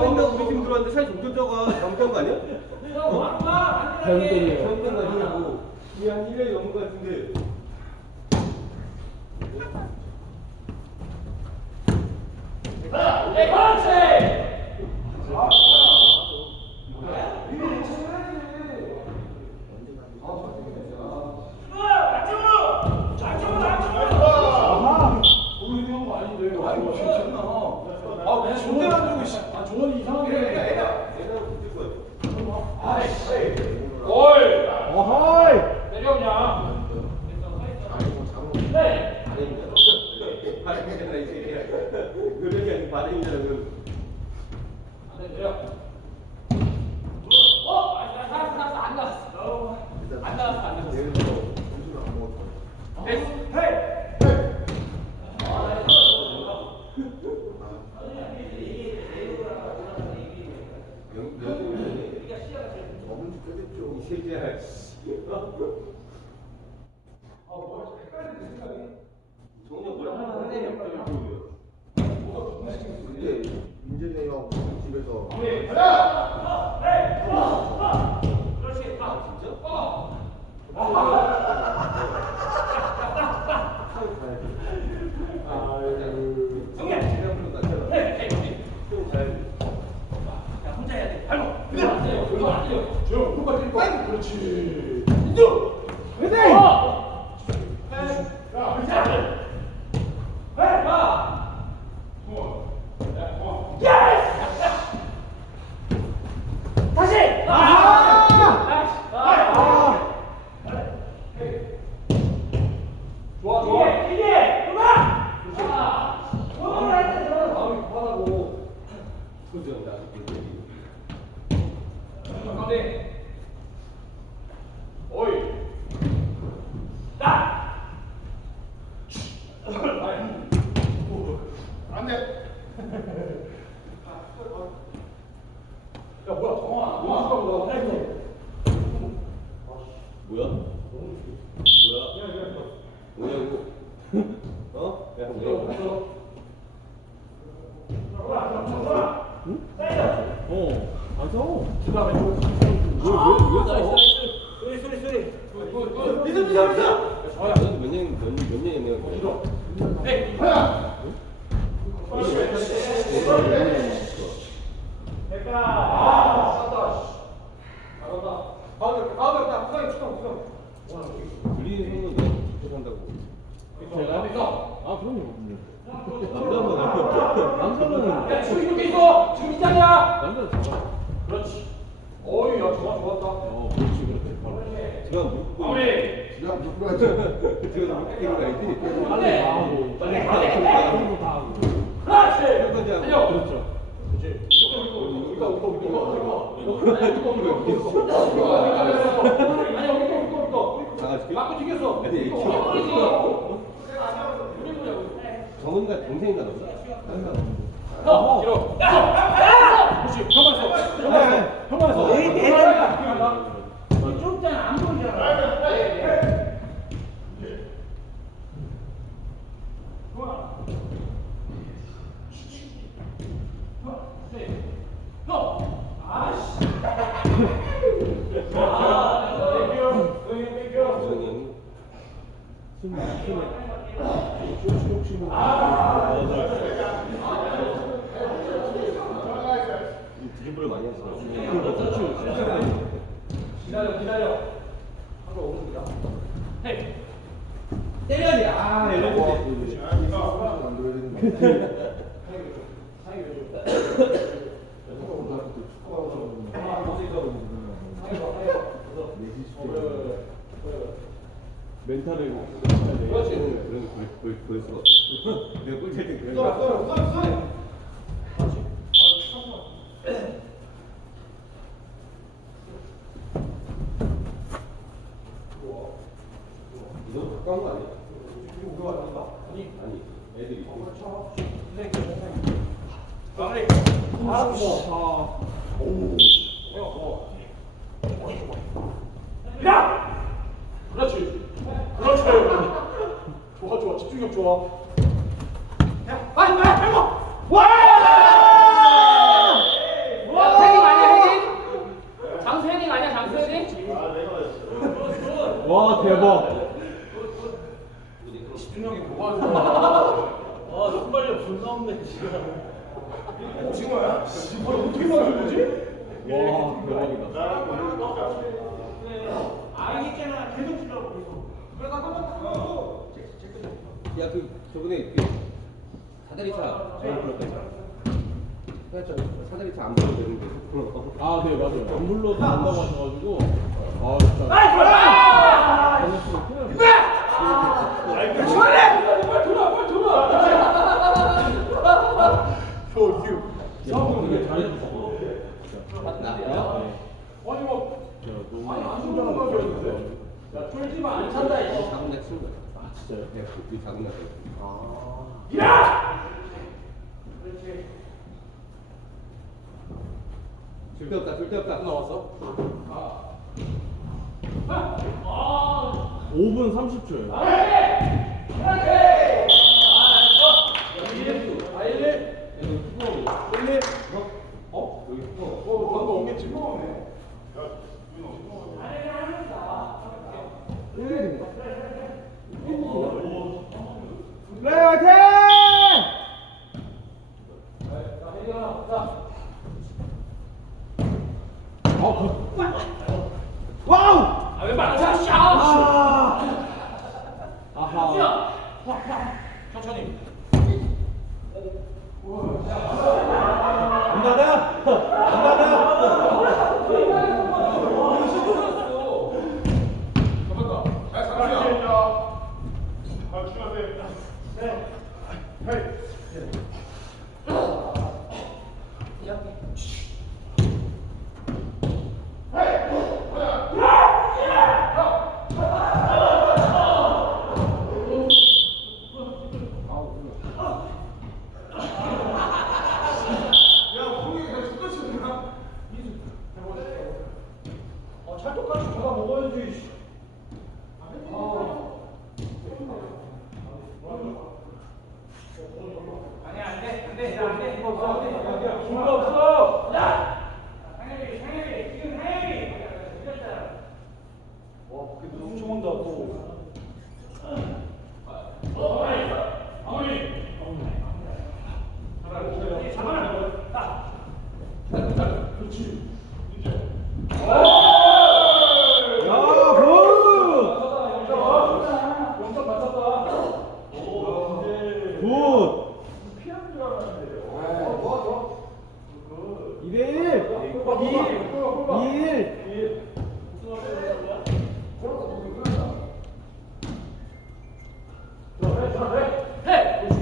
된다고 우리 팀 들어왔는데 살 아니냐고. 이게 한 1회 넘은 거 같은데. 어하이! 네. 뭐야? 뭐야? 뭐냐고? 어? 야, 뭐야? 어, 맞아. 리듬 잡자. 몇 년, 몇, 몇 년이면 둘이 형은 왜 한다고? 제가? 아, 그럼요. 남자만 남자는 야, 남자는 잘하. 그렇지. 어이, 야, 좋아, 좋았다. 어, 그렇지, 그렇지. 바로. 제가 물 끄고 우리 지금 누구야 제가 물 끄고 거 알지? 빨리 다 하고, 빨리 다 하고, 그리고 다 하고. 그렇지. 설거지 하고. 달려. 그렇죠. 우리가 우리가 우리가 우리가 아니 우리가 우리가 우리가 장아지게? 맞고 튀겼어. 아니, 이거. 버리지. 정은이가 동생인가 보다. 어, 길어. 그렇지. 형만서. 에이, 내가. 좀 전에 안 보이잖아. 구성이 형이 숨 막히네. 드리블을 많이. 기다려, 기다려. 헤이. 아, 거 멘탈을. 그렇지. 볼, 볼 수가 없어. 내가 꿀찰 때 그런 거. 이거 가까운 거 아니야? 아니, 애들이. 빨리. 아, 야! 그렇지. 그렇지. 집중력 좋아. 빨리 빨리 빨리 와! 헤딩 아니야 헤딩? 장수 헤딩 아니야 장수 헤딩? 와 대박. 집중력이 뭐가 좋아? 아 순발력 존나 없네 지금. 오징어야? 지금 어떻게 맞은 거지? 와 대박이다. 야, 그 사다리차 불렀잖아. 사다리차 사다리차 안 불러도 되는데. 어. 아, 네, 맞아요. 안 불러도 된다고 하셔가지고. 아, 진짜. 전했으면 큰일 났네. 형, 되게 잘해주셨어. 나야? 아니 뭐 제가 너무 아니 안 좋은 거 같았는데. 야 쫄지마 안 찬다 이거. 작은 날 치는 거야. 아, 진짜요? 네, 그 작은 날. 줄데 없다, 줄데 없다. 나왔어? 5분 30초예요. 어? 여기 어? 방금 오겠지 뭐. 네, 화이팅! 아, 그... 와우! 아왜 말하자 샤! 아! 아하. 천천히. 안 닫아! 안 닫아! 어 찰떡같이 잡아 먹어야지. 아니야 안돼 안돼 안돼 힘 없어 힘 없어. 야. 상현이 상현이 지금 상현이. 와 그게 너무 좋은다 또. 야, 굿! 영점 맞췄다. 굿! 피하는 줄 알았는데. 좋아 좋아 2대1! 2일! 1.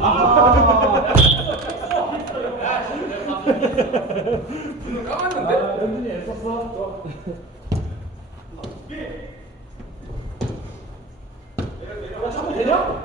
아! 까봤는데? 현준이 애썼어? 야, 자꾸 되냐?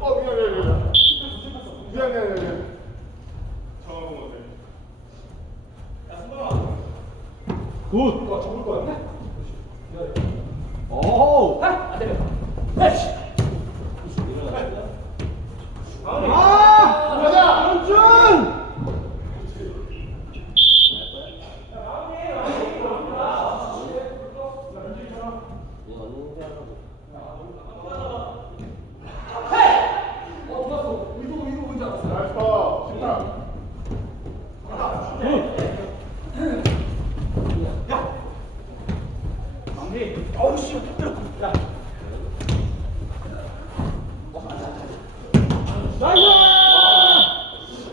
어 미안해 미안해 미안해 미안해 굿! 와, 죽을 것 같네? 오우! 안 되면 아! 가자! 현준! 나이스 파 진짜 어우, 씨, 야. 나이스!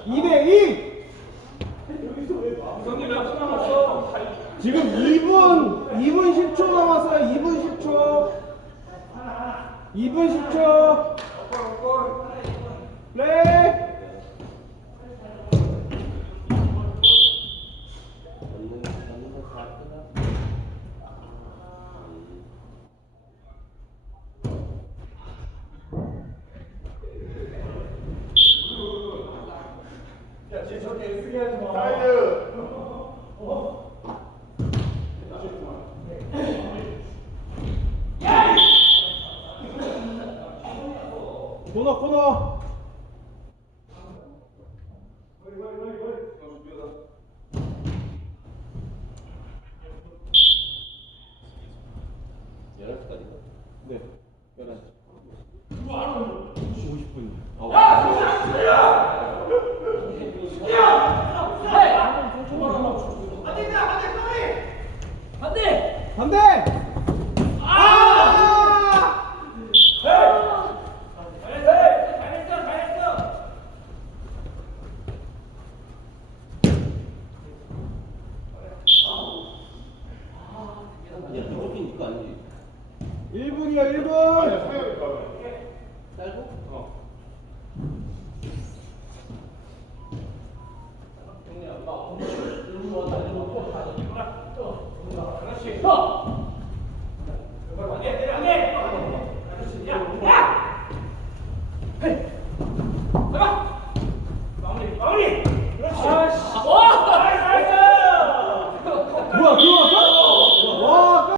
2대2! 형님 몇분 남았어? 지금 2분, 2분 10초 남았어요. 2분 10초. 2분 10초. 플레이! 사이드